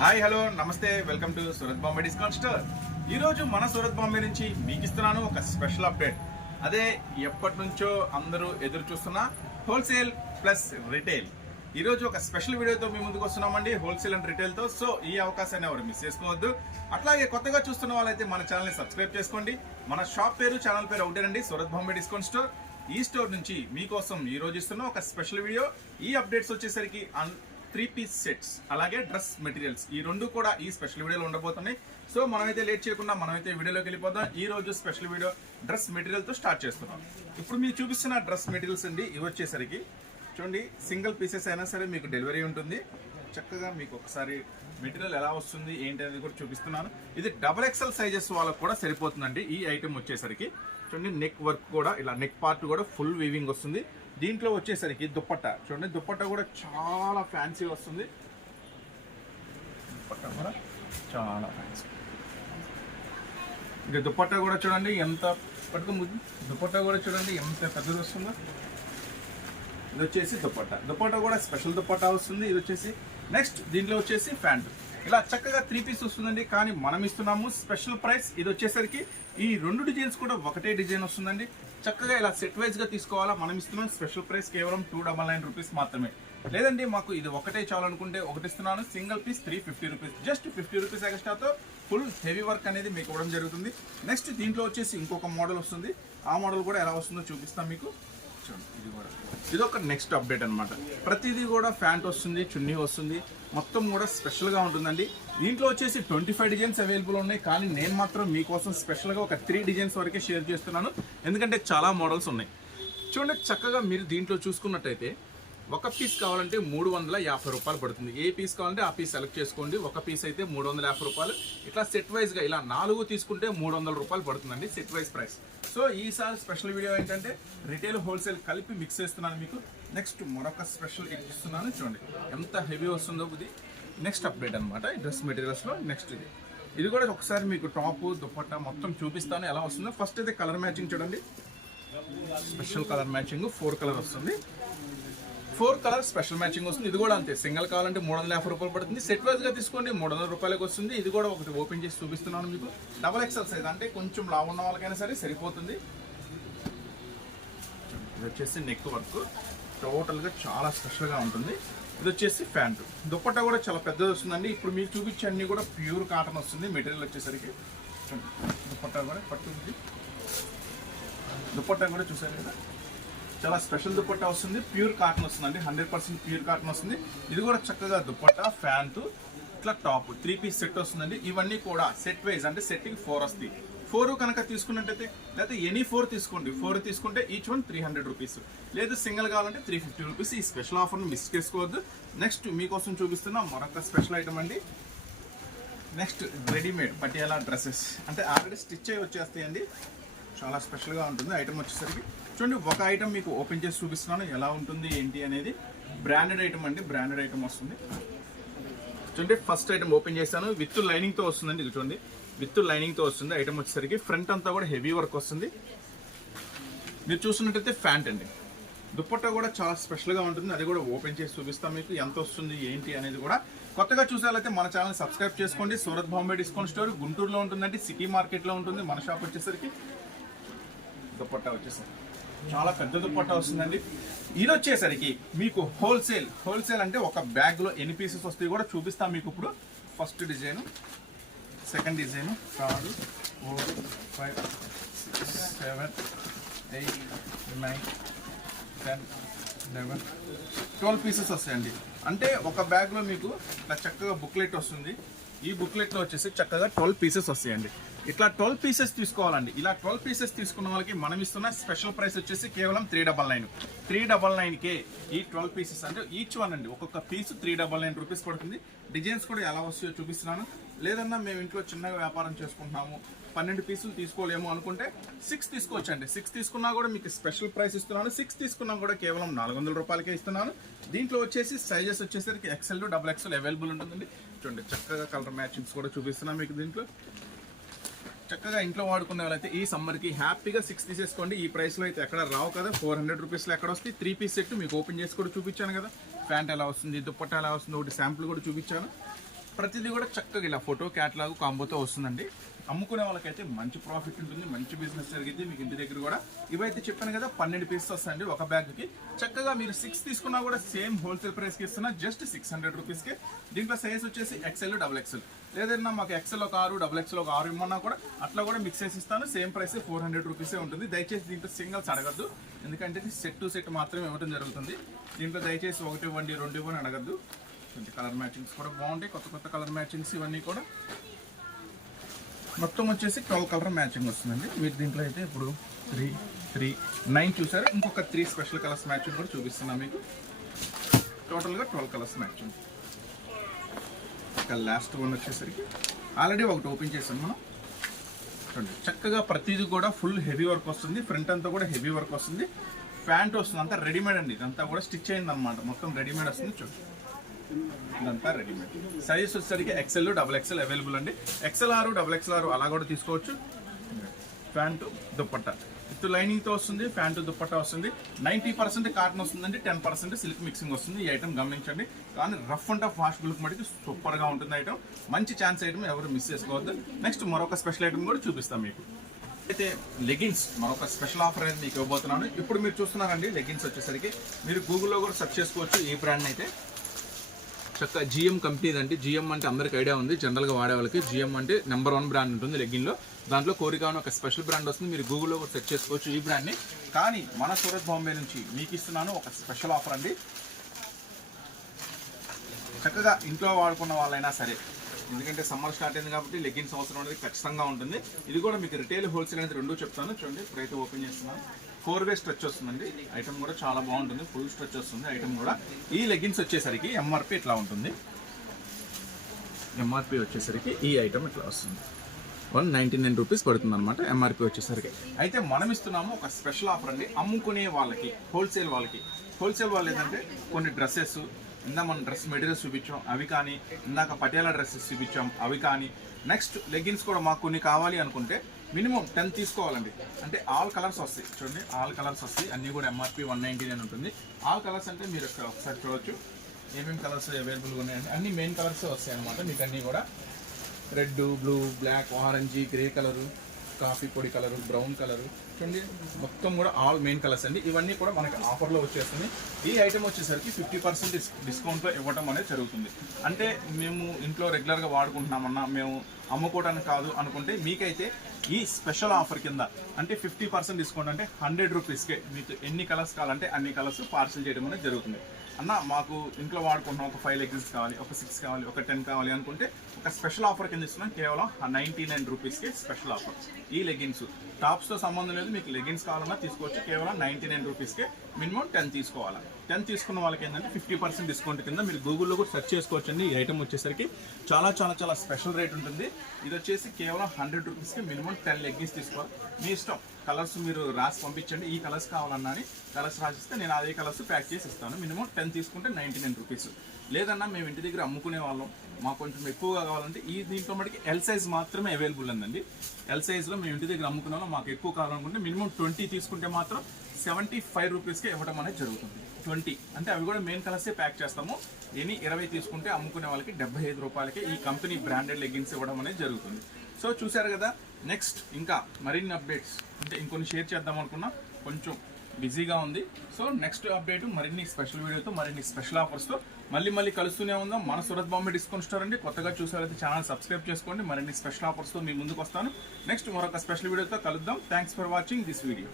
Hi hello నమస్తే welcome to Surat Bombay discount store. ఈరోజు మన సూరత్ బాంబే నుంచి మీకు ఇస్తున్నాను ఒక స్పెషల్ అప్డేట్. అదే ఎప్పటి నుంచో అందరూ ఎదురు చూస్తున్న హోల్సేల్ ప్లస్ రిటైల్. ఈరోజు ఒక స్పెషల్ వీడియోతో మీ ముందుకు వస్తున్నామండి, హోల్సేల్ అండ్ రిటైల్తో. సో ఈ అవకాశాన్ని ఎవరు మిస్ చేసుకోవద్దు. అట్లాగే కొత్తగా చూస్తున్న వాళ్ళైతే మన ఛానల్ని సబ్స్క్రైబ్ చేసుకోండి. మన షాప్ పేరు ఛానల్ పేరు ఒకటేనండి, సూరత్ బాంబే డిస్కౌంట్ స్టోర్. ఈ స్టోర్ నుంచి మీకోసం ఈ రోజు ఇస్తున్న ఒక స్పెషల్ వీడియో. ఈ అప్డేట్స్ వచ్చేసరికి 3-piece సెట్స్ అలాగే డ్రెస్ మెటీరియల్స్, ఈ రెండు కూడా ఈ స్పెషల్ వీడియోలో ఉండబోతున్నాయి. సో మనమైతే లేట్ చేయకుండా మనమైతే వీడియోలోకి వెళ్ళిపోదాం. ఈ రోజు స్పెషల్ వీడియో డ్రెస్ మెటీరియల్తో స్టార్ట్ చేస్తున్నాం. ఇప్పుడు మీకు చూపిస్తున్న డ్రెస్ మెటీరియల్స్ అండి. ఇవి వచ్చేసరికి చూడండి, సింగిల్ పీసెస్ అయినా సరే మీకు డెలివరీ ఉంటుంది. చక్కగా మీకు ఒకసారి మెటీరియల్ ఎలా వస్తుంది ఏంటి అనేది కూడా చూపిస్తున్నాను. ఇది XXL సైజెస్ వాళ్ళకు కూడా సరిపోతుందండి. ఈ ఐటమ్ వచ్చేసరికి చూడండి, నెక్ వర్క్ కూడా ఇలా నెక్ పార్ట్ కూడా ఫుల్ వీవింగ్ వస్తుంది. దీంట్లో వచ్చేసరికి దుప్పట్టా చూడండి, దుప్పట్టా కూడా చాలా ఫ్యాన్సీ వస్తుంది. దుప్పట్టా కూడా చాలా ఫ్యాన్సీ. ఇంకా దుప్పట్టా కూడా చూడండి ఎంత పట్టుకుంది. దుప్పట్టా కూడా చూడండి ఎంత పెద్దది వస్తుందో. ఇది వచ్చేసి దుప్పట్టా కూడా స్పెషల్ దుప్పట్టా వస్తుంది. ఇది వచ్చేసి నెక్స్ట్ దీంట్లో వచ్చేసి ప్యాంట్. ఇలా చక్కగా 3-piece వస్తుందండి. కానీ మనం ఇస్తున్నాము స్పెషల్ ప్రైస్. ఇది వచ్చేసరికి ఈ రెండు డిజైన్స్ కూడా ఒకటే డిజైన్ వస్తుందండి. చక్కగా ఇలా సెట్ వైజ్ గా తీసుకోవాలా. మనం ఇస్తున్నాం స్పెషల్ ప్రైస్ కేవలం 299 రూపీస్ మాత్రమే. లేదండి మాకు ఇది ఒకటే చాలనుకుంటే ఒకటి ఇస్తున్నాను. Single piece 350 rupees, just 50 rupees ఎక్స్ట్రాతో ఫుల్ హెవీ వర్క్ అనేది మీకు ఇవ్వడం జరుగుతుంది. నెక్స్ట్ దీంట్లో వచ్చేసి ఇంకొక మోడల్ వస్తుంది. ఆ మోడల్ కూడా ఎలా వస్తుందో చూపిస్తాం మీకు. ఇది ఒక నెక్స్ట్ అప్డేట్ అనమాట. ప్రతిదీ కూడా ప్యాంట్ వస్తుంది, చున్నీ వస్తుంది, మొత్తం కూడా స్పెషల్గా ఉంటుందండి. దీంట్లో వచ్చేసి 25 డిజైన్స్ అవైలబుల్ ఉన్నాయి. కానీ నేను మాత్రం మీకోసం స్పెషల్గా ఒక 3 డిజైన్స్ వరకే షేర్ చేస్తున్నాను, ఎందుకంటే చాలా మోడల్స్ ఉన్నాయి. చూడండి, చక్కగా మీరు దీంట్లో చూసుకున్నట్టయితే ఒక పీస్ కావాలంటే 350 రూపాయలు పడుతుంది. ఏ పీస్ కావాలంటే ఆ పీస్ సెలెక్ట్ చేసుకోండి. ఒక పీస్ అయితే 350 రూపాయలు. ఇట్లా సెట్ వైజ్గా ఇలా 4 తీసుకుంటే 300 రూపాయలు పడుతుందండి సెట్ వైజ్ ప్రైస్. సో ఈసారి స్పెషల్ వీడియో ఏంటంటే రిటైల్ హోల్సేల్ కలిపి మిక్స్ చేస్తున్నాను మీకు. నెక్స్ట్ మరొక స్పెషల్ ఇస్తున్నాను. చూడండి ఎంత హెవీ వస్తుందో. ఇది నెక్స్ట్ అప్డేట్ అనమాట ఈ డ్రెస్ మెటీరియల్స్లో. నెక్స్ట్ ఇది కూడా ఒకసారి మీకు టాప్ దుపట్టా మొత్తం చూపిస్తాను ఎలా వస్తుందో. ఫస్ట్ అయితే కలర్ మ్యాచింగ్ చూడండి, స్పెషల్ కలర్ మ్యాచింగ్ 4 కలర్ వస్తుంది. 4 కలర్ స్పెషల్ మ్యాచింగ్ వస్తుంది. ఇది కూడా అంతే, సింగిల్ కావాలంటే 350 రూపాయలు పడుతుంది. సెట్ వైజ్ గా తీసుకోండి 300 రూపాయలకు వస్తుంది. ఇది కూడా ఒకటి ఓపెన్ చేసి చూపిస్తున్నాను మీకు. XXL సైజ్ అంటే కొంచెం లావు ఉన్న వాళ్ళకైనా సరే సరిపోతుంది. ఇది వచ్చేసి నెక్ వర్క్ టోటల్ గా చాలా స్పెషల్ గా ఉంటుంది. ఇది వచ్చేసి ప్యాంటు. దుప్పట్టా కూడా చాలా పెద్దది వస్తుందండి. ఇప్పుడు మీకు చూపించే అన్ని కూడా ప్యూర్ కాటన్ వస్తుంది. మెటీరియల్ వచ్చేసరికి దుప్పట్టా కూడా పట్టుకుంది. దుప్పట్టా కూడా చూసారు కదా, చాలా స్పెషల్ దుపట్టా వస్తుంది. ప్యూర్ కాటన్ వస్తుందండి, 100% ప్యూర్ కాటన్ వస్తుంది. ఇది కూడా చక్కగా దుపట్టా, ఫ్యాంటు, ఇట్లా టాప్ 3-piece సెట్ వస్తుందండి. ఇవన్నీ కూడా సెట్ వైజ్ అంటే సెట్టింగ్ 4 వస్తాయి. 4 కనుక తీసుకున్నట్టయితే, లేకపోతే ఎనీ 4 తీసుకోండి. 4 తీసుకుంటే ఈచ్ వన్ 300 రూపీస్. లేదు సింగిల్ కావాలంటే 350 రూపీస్. ఈ స్పెషల్ ఆఫర్ను మిస్ చేసుకోవద్దు. నెక్స్ట్ మీకోసం చూపిస్తున్న మరొక స్పెషల్ ఐటమ్ అండి. నెక్స్ట్ రెడీమేడ్ పటియాలా డ్రెస్సెస్, అంటే ఆల్రెడీ స్టిచ్ అయ్యి వచ్చేస్తాయండి. చాలా స్పెషల్గా ఉంటుంది ఐటమ్ వచ్చేసరికి. చూడండి, ఒక ఐటమ్ మీకు ఓపెన్ చేసి చూపిస్తున్నాను ఎలా ఉంటుంది ఏంటి అనేది. బ్రాండెడ్ ఐటమ్ అండి, బ్రాండెడ్ ఐటమ్ వస్తుంది. చూడండి, ఫస్ట్ ఐటమ్ ఓపెన్ చేస్తాను. విత్ లైనింగ్తో వస్తుందండి. ఇది చూడండి, విత్ లైనింగ్తో వస్తుంది ఐటమ్ వచ్చేసరికి. ఫ్రంట్ అంతా కూడా హెవీ వర్క్ వస్తుంది. మీరు చూస్తున్నట్టయితే ప్యాంట్ అండి. దుప్పట్టా కూడా చాలా స్పెషల్గా ఉంటుంది. అది కూడా ఓపెన్ చేసి చూపిస్తాం మీకు ఎంత వస్తుంది ఏంటి అనేది కూడా. కొత్తగా చూసేవాళ్ళైతే మన ఛానల్ సబ్స్క్రైబ్ చేసుకోండి. సూరత్ బాంబే డిస్కౌంట్ స్టోర్ గుంటూరులో ఉంటుందండి, సిటీ మార్కెట్లో ఉంటుంది. మన షాప్ వచ్చేసరికి దుపట్టా వచ్చేసరికి చాలా పెద్ద దుపట్టా వస్తుందండి. ఇది వచ్చేసరికి మీకు హోల్సేల్ అంటే ఒక బ్యాగ్లో ఎన్ని పీసెస్ వస్తాయి కూడా చూపిస్తాం మీకు. ఇప్పుడు first design, second design, 3, 4, 5, 6, 7, 8, 9, 10, 11, 12 pieces వస్తాయండి. అంటే ఒక బ్యాగ్లో మీకు ఇట్లా చక్కగా బుక్లెట్ వస్తుంది. ఈ బుక్లెట్లో వచ్చేసి చక్కగా 12 పీసెస్ వస్తాయండి. ఇట్లా 12 పీసెస్ తీసుకోవాలండి. ఇలా 12 పీసెస్ తీసుకున్న వాళ్ళకి మనం ఇస్తున్న స్పెషల్ ప్రైస్ వచ్చేసి కేవలం 399కే ఈ 12 పీసెస్. అంటే ఈచ్ వన్ అండి, ఒక్కొక్క పీస్ 399 రూపీస్ పడుతుంది. డిజైన్స్ కూడా ఎలా వస్తాయో చూపిస్తున్నాను. లేదన్నా మేము ఇంట్లో చిన్నగా వ్యాపారం చేసుకుంటున్నాము, 12 పీసులు తీసుకోలేము అనుకుంటే 6 తీసుకోవచ్చండి. 6 తీసుకున్నా కూడా మీకు స్పెషల్ ప్రైస్ ఇస్తున్నాను. 6 తీసుకున్నా కూడా కేవలం 400 రూపాయలకే ఇస్తున్నాను. దీంట్లో వచ్చేసి సైజెస్ వచ్చేసరికి XL to XXL అవైలబుల్ ఉంటుందండి. చూడండి, చక్కగా కలర్ మ్యాచింగ్స్ కూడా చూపిస్తున్నాను మీకు. దీంట్లో చక్కగా ఇంట్లో వాడుకునే వాళ్ళైతే ఈ సమ్మర్కి హ్యాపీగా 6 తీసేసుకోండి. ఈ ప్రైస్లో అయితే ఎక్కడ రావు కదా, 400 రూపీస్లో ఎక్కడ వస్తాయి. 3-piece సెట్ మీకు ఓపెన్ చేసి కూడా చూపించాను కదా. ప్యాంట్ ఎలా వస్తుంది, దుప్పట్టా ఎలా వస్తుంది, ఒకటి శాంపుల్ కూడా చూపించాను. ప్రతిదీ కూడా చక్కగా ఇలా ఫోటో క్యాటలాగ్ కాంబోతో వస్తుందండి. అమ్ముకునే వాళ్ళకైతే మంచి ప్రాఫిట్ ఉంటుంది, మంచి బిజినెస్ జరిగింది మీకు ఇంటి దగ్గర కూడా. ఇవైతే చెప్పాను కదా 12 పీసెస్ వస్తాయండి ఒక బ్యాగ్కి. చక్కగా మీరు 6 తీసుకున్నా కూడా సేమ్ హోల్సేల్ ప్రైస్కి ఇస్తున్నా, జస్ట్ 600 రూపీస్కి. దీంట్లో సైజ్ వచ్చేసి XL, XXL. లేదన్నా మాకు XL ఒక 6, XXL ఒక 6 ఇమ్మన్నా కూడా అట్లా కూడా మిక్స్ చేసి ఇస్తాను. సేమ్ ప్రైస్ 400 రూపీసే ఉంటుంది. దయచేసి దీంట్లో సింగిల్స్ అడగద్దు, ఎందుకంటే ఇది సెట్ టు సెట్ మాత్రమే ఇవ్వడం జరుగుతుంది. దీంట్లో దయచేసి 1 ఇవ్వండి 2 ఇవ్వని అడగద్దు. కొంచెం కలర్ మ్యాచింగ్స్ కూడా బాగుంటాయి, కొత్త కొత్త కలర్ మ్యాచింగ్స్ ఇవన్నీ కూడా. మొత్తం వచ్చేసి 12 కలర్ మ్యాచింగ్ వస్తుందండి. మీరు దీంట్లో అయితే ఇప్పుడు 3, 3, 9 చూసారు. ఇంకొక 3 స్పెషల్ కలర్స్ మ్యాచింగ్ కూడా చూపిస్తున్నాం మీకు. టోటల్గా 12 కలర్స్ మ్యాచింగ్. ఇక లాస్ట్ వన్ వచ్చేసరికి ఆల్రెడీ ఒకటి ఓపెన్ చేసాం మనం. చూడండి చక్కగా ప్రతిదీ కూడా ఫుల్ హెవీ వర్క్ వస్తుంది. ఫ్రంట్ అంతా కూడా హెవీ వర్క్ వస్తుంది. ప్యాంట్ వస్తుంది, అంతా రెడీమేడ్ అండి. ఇదంతా కూడా స్టిచ్ అయింది అనమాట, మొత్తం రెడీమేడ్ వస్తుంది. చూడండి ఇదంతా రెడీమేడ్. సైజ్ వచ్చేసరికి XL, XXL అవైలబుల్ అండి. XLR, XXL అలా కూడా తీసుకోవచ్చు. ప్యాంటు దుప్పట్టా విత్ లైనింగ్తో వస్తుంది. ప్యాంటు దుప్పట్టా వస్తుంది. 90% కాటన్ వస్తుందండి, 10% సిల్క్ మిక్సింగ్ వస్తుంది. ఈ ఐటమ్ గమనించండి. కానీ రఫ్ అండ్ టఫ్ వాషబుల్కి మటుకు సూపర్గా ఉంటుంది ఐటమ్. మంచి ఛాన్స్ ఐటమ్, ఎవరు మిస్ చేసుకోవద్దు. నెక్స్ట్ మరొక స్పెషల్ ఐటమ్ కూడా చూపిస్తాం మీకు. అయితే లెగిన్స్ మరొక స్పెషల్ ఆఫర్ అనేది మీకు ఇవ్వబోతున్నాను. ఇప్పుడు మీరు చూస్తున్నారండి లెగిన్స్ వచ్చేసరికి మీరు గూగుల్లో కూడా సెర్చ్ చేసుకోవచ్చు. ఈ బ్రాండ్ అయితే చక్కగా GM కంపెనీది అండి. GM అంటే అందరికి ఐడియా ఉంది, జనరల్గా వాడే వాళ్ళకి. GM అంటే నెంబర్ 1 బ్రాండ్ ఉంటుంది లెగ్గిన్లో. దాంట్లో కోరికా అని ఒక స్పెషల్ బ్రాండ్ వస్తుంది. మీరు గూగుల్లో కూడా సెర్చ్ చేసుకోవచ్చు ఈ బ్రాండ్ని. కానీ మన సూరత్ బాంబే నుంచి మీకు ఇస్తున్నాను ఒక స్పెషల్ ఆఫర్ అండి. చక్కగా ఇంట్లో వాడుకున్న వాళ్ళైనా సరే, ఎందుకంటే సమ్మర్ స్టార్ట్ అయింది కాబట్టి లెగ్గిన్స్ అవసరం అనేది ఖచ్చితంగా ఉంటుంది. ఇది కూడా మీకు రిటైల్, హోల్సేల్ అనేది రెండూ చెప్తాను. చూడండి ఇప్పుడైతే ఓపెన్ చేస్తున్నాను. 4 వే స్ట్రెచ్ వస్తుందండి. ఐటమ్ కూడా చాలా బాగుంటుంది, ఫుల్ స్ట్రెచ్ వస్తుంది ఐటమ్ కూడా. ఈ లెగ్గిన్స్ వచ్చేసరికి MRP ఇట్లా ఉంటుంది. MRP వచ్చేసరికి ఈ ఐటమ్ ఇట్లా వస్తుంది. 199 రూపీస్ పడుతుంది అనమాట MRP వచ్చేసరికి. అయితే మనం ఇస్తున్నాము ఒక స్పెషల్ ఆఫర్ అండి అమ్ముకునే వాళ్ళకి, హోల్సేల్ వాళ్ళకి. హోల్సేల్ వాళ్ళు ఏంటంటే కొన్ని డ్రెస్సెస్, ఇందాక మనం డ్రెస్ మెటీరియల్స్ చూపించాం అవి కానీ, ఇందాక పటియాలా డ్రెస్సెస్ చూపించాం అవి కానీ, నెక్స్ట్ లెగ్గిన్స్ కూడా మాకు కొన్ని కావాలి అనుకుంటే మినిమం 10 తీసుకోవాలండి. అంటే ఆల్ కలర్స్ వస్తాయి. చూడండి ఆల్ కలర్స్ వస్తాయి, అన్నీ కూడా MRP 199 ఉంటుంది. ఆల్ కలర్స్ అంటే మీరు ఒకసారి చూడవచ్చు ఏమేమి కలర్స్ అవైలబుల్గా ఉన్నాయండి. అన్ని మెయిన్ కలర్స్ వస్తాయి అనమాట మీకు. అన్నీ కూడా red, blue, black, orange, grey colour, coffee పొడి కలరు, బ్రౌన్ కలరు, చూడండి మొత్తం కూడా ఆల్ మెయిన్ కలర్స్ అండి. ఇవన్నీ కూడా మనకి ఆఫర్లో వచ్చేస్తుంది. ఈ ఐటమ్ వచ్చేసరికి 50% డిస్కౌంట్లో ఇవ్వడం అనేది జరుగుతుంది. అంటే మేము ఇంట్లో రెగ్యులర్గా వాడుకుంటున్నామన్నా, మేము అమ్ముకోవడానికి కాదు అనుకుంటే మీకైతే ఈ స్పెషల్ ఆఫర్ కింద అంటే 50% డిస్కౌంట్ అంటే 100 రూపీస్కే మీకు ఎన్ని కలర్స్ కావాలంటే అన్ని కలర్స్ పార్సల్ చేయడం అనేది జరుగుతుంది. అన్న మాకు ఇంట్లో వాడుకుంటున్నాం, ఒక 5 లెగ్గిన్స్ కావాలి, ఒక 6 కావాలి, ఒక 10 కావాలి అనుకుంటే ఒక స్పెషల్ ఆఫర్ కింద ఇస్తున్నాం. కేవలం 99 రూపీస్కి స్పెషల్ ఆఫర్. ఈ లెగ్గిన్స్ టాప్స్తో సంబంధం లేదు, మీకు లెగ్గిన్స్ కావాలన్నా తీసుకోవచ్చు. కేవలం 99 రూపీస్కే మినిమం 10 తీసుకోవాలి. 10 తీసుకున్న వాళ్ళకి ఏంటంటే 50% డిస్కౌంట్ కింద మీరు గూగుల్లో కూడా సెర్చ్ చేసుకోవచ్చు అండి. ఈ ఐటమ్ వచ్చేసరికి చాలా చాలా చాలా స్పెషల్ రేట్ ఉంటుంది. ఇది వచ్చేసి కేవలం 100 రూపీస్కి మినిమం 10 లెగ్గిన్స్ తీసుకోవాలి. మీ ఇష్టం, కలర్స్ మీరు రాసి పంపించండి. ఈ కలర్స్ కావాలన్నా అని కలర్స్ రాసిస్తే నేను అదే కలర్స్ ప్యాక్ చేసి ఇస్తాను. మినిమం 10 తీసుకుంటే 99 రూపీస్. లేదన్నా మేము ఇంటి దగ్గర అమ్ముకునే వాళ్ళం, మాకు కొంచెం ఎక్కువగా కావాలంటే ఈ దీంట్లో మటుకి L సైజ్ మాత్రమే అవైలబుల్ ఉందండి. L సైజ్లో మేము ఇంటి దగ్గర అమ్ముకునే వాళ్ళం, మాకు ఎక్కువ కావాలనుకుంటే మినిమం 20 తీసుకుంటే మాత్రం 75 రూపీస్కే ఇవ్వడం అనేది జరుగుతుంది. 20 అంటే అవి కూడా మెయిన్ కలర్సే ప్యాక్ చేస్తాము. 20 తీసుకుంటే అమ్ముకునే వాళ్ళకి 75 రూపాయలకి ఈ కంపెనీ బ్రాండెడ్ లెగ్గిన్స్ ఇవ్వడం అనేది జరుగుతుంది. సో చూసారు కదా. నెక్స్ట్ ఇంకా మరిన్ని అప్డేట్స్ అంటే ఇంకొన్ని షేర్ చేద్దాం అనుకున్నా, కొంచెం బిజీగా ఉంది. సో నెక్స్ట్ అప్డేట్ మరిన్ని స్పెషల్ వీడియోతో, మరిన్ని స్పెషల్ ఆఫర్స్తో మళ్ళీ కలుస్తూనే ఉందాం. మన సూరత్ బాంబే డిస్కౌంట్ స్టోర్ అండి. కొత్తగా చూసారైతే ఛానల్ సబ్స్క్రైబ్ చేసుకోండి. మరిన్ని స్పెషల్ ఆఫర్స్తో మీ ముందుకు వస్తాను. నెక్స్ట్ మరొక స్పెషల్ వీడియోతో కలుద్దాం. Thanks for watching this video.